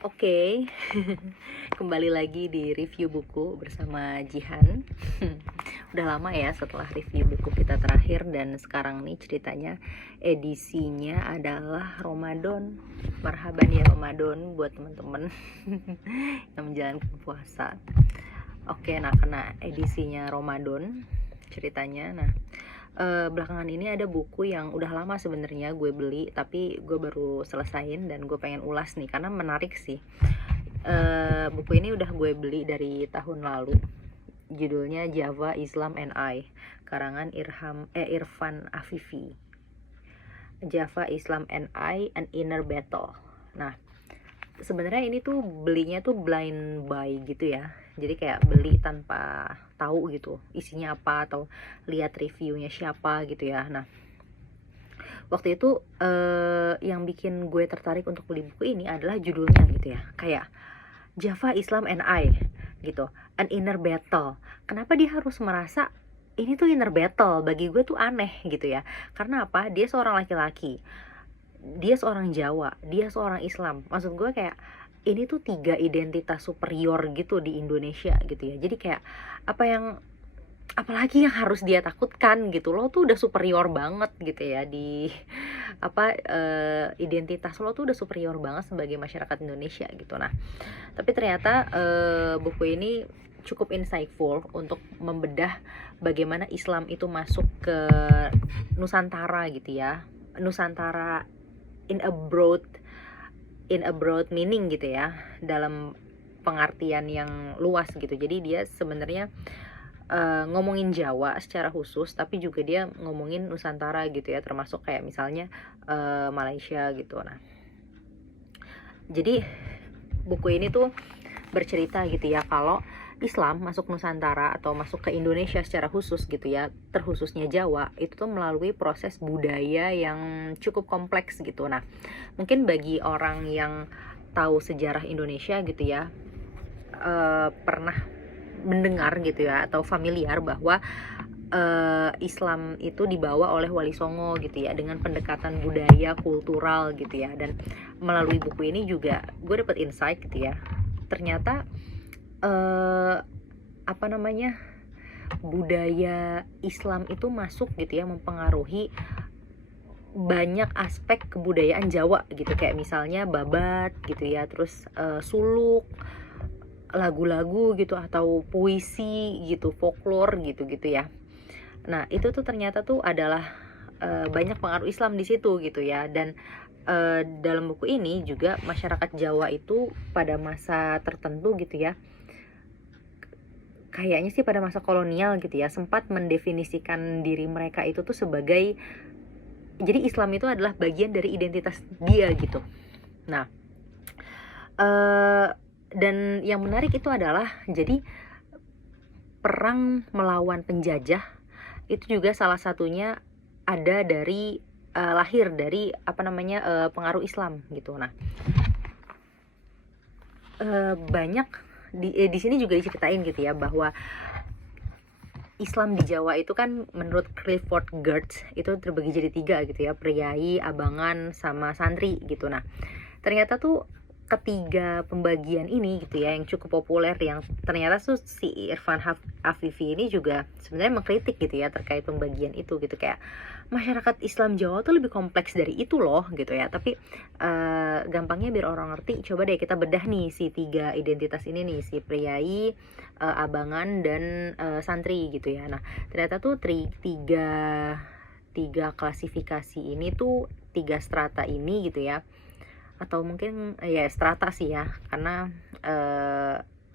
Oke, kembali lagi di review buku bersama Jihan. Udah lama ya setelah review buku kita terakhir, dan sekarang nih ceritanya edisinya adalah Ramadan. Marhaban ya Ramadan buat teman-teman yang menjalankan puasa. Oke, nah karena edisinya Ramadan ceritanya, belakangan ini ada buku yang udah lama sebenarnya gue beli, tapi gue baru selesain dan gue pengen ulas nih karena menarik sih. Buku ini udah gue beli dari tahun lalu. Judulnya Java, Islam and I, karangan Irfan Afifi. Java, Islam and I, An Inner Battle. Nah, sebenarnya ini tuh belinya tuh blind buy gitu ya, jadi kayak beli tanpa tahu gitu isinya apa atau lihat reviewnya siapa gitu ya. Nah, waktu itu yang bikin gue tertarik untuk beli buku ini adalah judulnya gitu ya, kayak Java, Islam and I gitu, An Inner Battle. Kenapa dia harus merasa ini tuh inner battle? Bagi gue tuh aneh gitu ya. Karena apa? Dia seorang laki-laki, dia seorang Jawa, dia seorang Islam. Maksud gue kayak ini tuh 3 identitas superior gitu di Indonesia gitu ya. Jadi kayak apalagi yang harus dia takutkan gitu. Lo tuh udah superior banget gitu ya di identitas lo tuh udah superior banget sebagai masyarakat Indonesia gitu. Nah, tapi ternyata buku ini cukup insightful untuk membedah bagaimana Islam itu masuk ke Nusantara gitu ya. Nusantara in a broad meaning gitu ya, dalam pengertian yang luas gitu. Jadi dia sebenarnya ngomongin Jawa secara khusus, tapi juga dia ngomongin Nusantara gitu ya, termasuk kayak misalnya Malaysia gitu. Nah, jadi buku ini tuh bercerita gitu ya, kalau Islam masuk Nusantara atau masuk ke Indonesia secara khusus gitu ya, terkhususnya Jawa, itu tuh melalui proses budaya yang cukup kompleks gitu. Nah, mungkin bagi orang yang tahu sejarah Indonesia gitu ya, pernah mendengar gitu ya, atau familiar bahwa Islam itu dibawa oleh Wali Songo gitu ya, dengan pendekatan budaya kultural gitu ya. Dan melalui buku ini juga gue dapet insight gitu ya, ternyata budaya Islam itu masuk gitu ya, mempengaruhi banyak aspek kebudayaan Jawa gitu, kayak misalnya babat gitu ya, terus suluk, lagu-lagu gitu, atau puisi gitu, folklore gitu ya. Nah, itu tuh ternyata tuh adalah banyak pengaruh Islam di situ gitu ya. Dan dalam buku ini juga masyarakat Jawa itu pada masa tertentu gitu ya, kayaknya sih pada masa kolonial gitu ya, sempat mendefinisikan diri mereka itu tuh sebagai, jadi Islam itu adalah bagian dari identitas dia gitu. Nah, dan yang menarik itu adalah, jadi perang melawan penjajah itu juga salah satunya ada dari lahir dari pengaruh Islam gitu. Nah, banyak di sini juga diceritain gitu ya, bahwa Islam di Jawa itu kan menurut Clifford Geertz itu terbagi jadi 3 gitu ya, priai, abangan, sama santri gitu. Nah, ternyata tuh ketiga pembagian ini gitu ya, yang cukup populer, yang ternyata tuh si Irfan Afifi ini juga sebenarnya mengkritik gitu ya terkait pembagian itu gitu, kayak masyarakat Islam Jawa tuh lebih kompleks dari itu loh gitu ya. Tapi gampangnya biar orang ngerti, coba deh kita bedah nih si 3 identitas ini nih, si priai, abangan, dan santri gitu ya. Nah, ternyata tuh tiga klasifikasi ini tuh, 3 strata ini gitu ya, atau mungkin ya strata sih ya, karena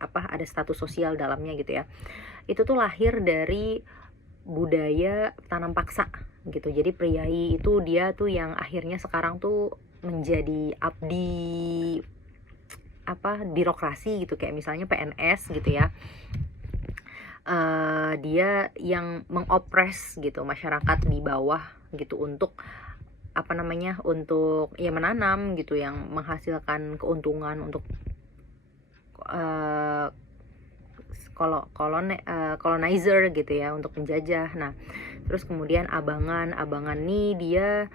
ada status sosial dalamnya gitu ya, itu tuh lahir dari budaya tanam paksa gitu. Jadi priai itu dia tuh yang akhirnya sekarang tuh menjadi abdi birokrasi gitu, kayak misalnya PNS gitu ya. Dia yang mengopres gitu masyarakat di bawah gitu, untuk untuk ya menanam gitu, yang menghasilkan keuntungan untuk colonizer gitu ya, untuk penjajah. Nah, terus kemudian abangan nih dia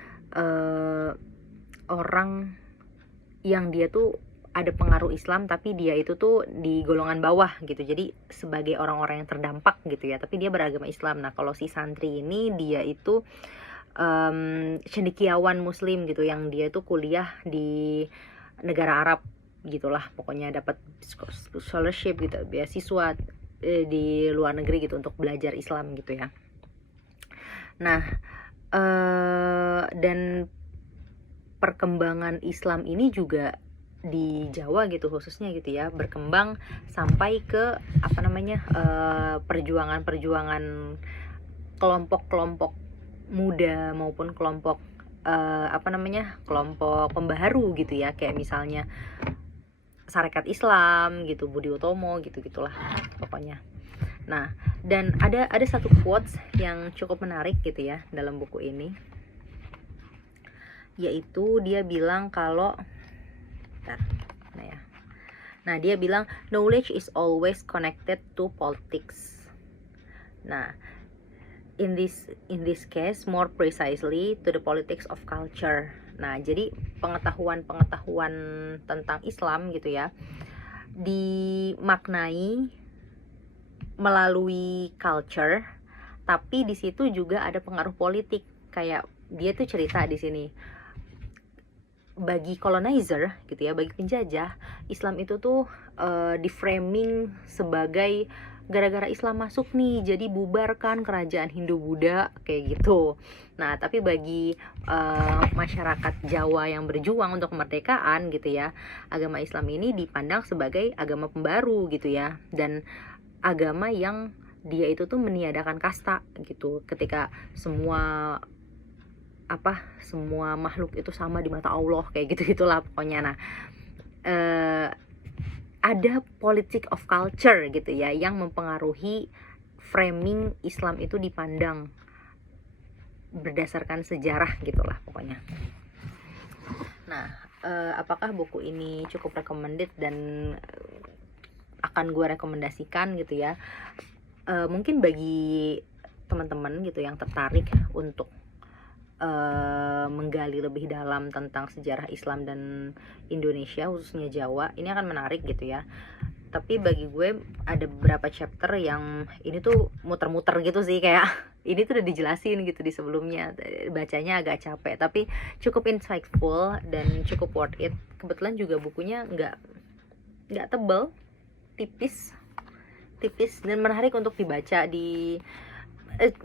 orang yang dia tuh ada pengaruh Islam tapi dia itu tuh di golongan bawah gitu, jadi sebagai orang-orang yang terdampak gitu ya, tapi dia beragama Islam. Nah kalau si santri ini dia itu cendekiawan muslim gitu, yang dia itu kuliah di negara Arab gitulah, pokoknya dapat scholarship gitu, beasiswa di luar negeri gitu untuk belajar Islam gitu ya. Nah dan perkembangan Islam ini juga di Jawa gitu khususnya gitu ya, berkembang sampai ke apa namanya perjuangan-perjuangan kelompok-kelompok muda maupun kelompok apa namanya kelompok pembaharu gitu ya, kayak misalnya Sarekat Islam gitu, Budi Utomo gitu gitulah pokoknya. Nah dan ada satu quotes yang cukup menarik gitu ya dalam buku ini, yaitu dia bilang kalau nah dia bilang knowledge is always connected to politics. Nah in this case more precisely to the politics of culture. Nah jadi pengetahuan tentang Islam gitu ya dimaknai melalui culture, tapi di situ juga ada pengaruh politik. Kayak dia tuh cerita di sini, bagi colonizer gitu ya, bagi penjajah, Islam itu tuh di framing sebagai gara-gara Islam masuk nih jadi bubarkan kerajaan Hindu-Buddha kayak gitu. Nah tapi bagi masyarakat Jawa yang berjuang untuk kemerdekaan gitu ya, agama Islam ini dipandang sebagai agama pembaru gitu ya, dan agama yang dia itu tuh meniadakan kasta gitu, ketika semua makhluk itu sama di mata Allah kayak gitu gitulah pokoknya. Nah ada politik of culture gitu ya yang mempengaruhi framing Islam itu dipandang berdasarkan sejarah gitulah pokoknya. Nah apakah buku ini cukup recommended dan akan gue rekomendasikan gitu ya, mungkin bagi teman-teman gitu yang tertarik untuk menggali lebih dalam tentang sejarah Islam dan Indonesia khususnya Jawa, ini akan menarik gitu ya. Tapi bagi gue ada beberapa chapter yang ini tuh muter-muter gitu sih, kayak ini tuh udah dijelasin gitu di sebelumnya, bacanya agak capek tapi cukup insightful dan cukup worth it. Kebetulan juga bukunya nggak tebel, tipis dan menarik untuk dibaca, di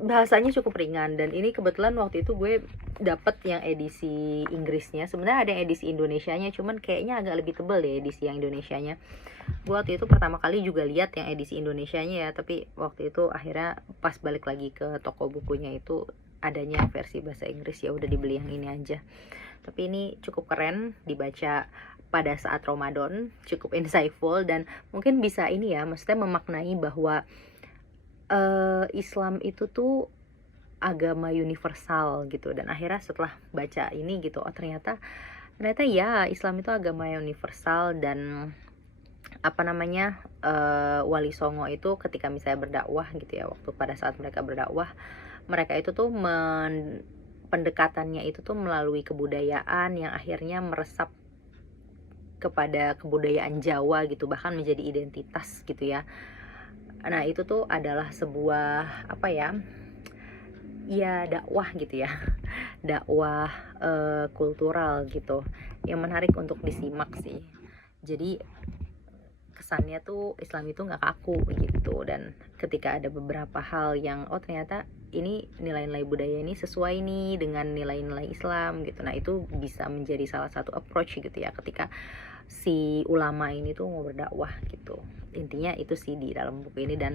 bahasanya cukup ringan. Dan ini kebetulan waktu itu gue dapet yang edisi Inggrisnya, sebenarnya ada yang edisi Indonesianya cuman kayaknya agak lebih tebel deh edisi yang Indonesianya. Gue waktu itu pertama kali juga lihat yang edisi Indonesianya ya, tapi waktu itu akhirnya pas balik lagi ke toko bukunya itu adanya versi bahasa Inggris, ya udah dibeli yang ini aja. Tapi ini cukup keren dibaca pada saat Ramadan, cukup insightful dan mungkin bisa ini ya, maksudnya memaknai bahwa Islam itu tuh agama universal gitu. Dan akhirnya setelah baca ini gitu, oh ternyata ya Islam itu agama universal. Dan apa namanya Wali Songo itu ketika misalnya berdakwah gitu ya, waktu pada saat mereka berdakwah, mereka itu tuh pendekatannya itu tuh melalui kebudayaan yang akhirnya meresap kepada kebudayaan Jawa gitu, bahkan menjadi identitas gitu ya. Nah itu tuh adalah sebuah dakwah gitu ya, dakwah kultural gitu, yang menarik untuk disimak sih. Jadi kesannya tuh Islam itu nggak kaku gitu, dan ketika ada beberapa hal yang ternyata ini nilai-nilai budaya ini sesuai nih dengan nilai-nilai Islam gitu, nah itu bisa menjadi salah satu approach gitu ya ketika si ulama ini tuh mau berdakwah gitu. Intinya itu sih di dalam buku ini. Dan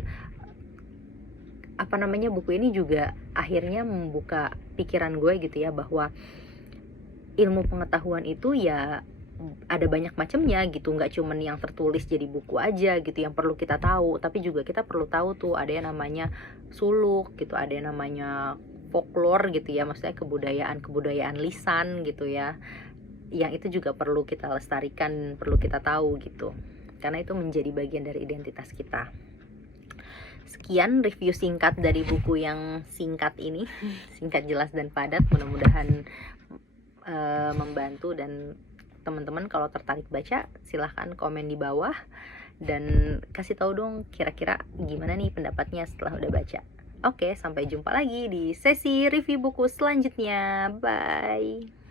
buku ini juga akhirnya membuka pikiran gue gitu ya, bahwa ilmu pengetahuan itu ya ada banyak macamnya gitu, nggak cuman yang tertulis jadi buku aja gitu yang perlu kita tahu, tapi juga kita perlu tahu tuh ada yang namanya suluk gitu, ada yang namanya folklore gitu ya, maksudnya kebudayaan lisan gitu ya, yang itu juga perlu kita lestarikan, perlu kita tahu gitu, karena itu menjadi bagian dari identitas kita. Sekian review singkat dari buku yang singkat ini, singkat, jelas, dan padat. Mudah-mudahan membantu dan teman-teman kalau tertarik baca, silahkan komen di bawah dan kasih tahu dong kira-kira gimana nih pendapatnya setelah udah baca. Oke, sampai jumpa lagi di sesi review buku selanjutnya. Bye.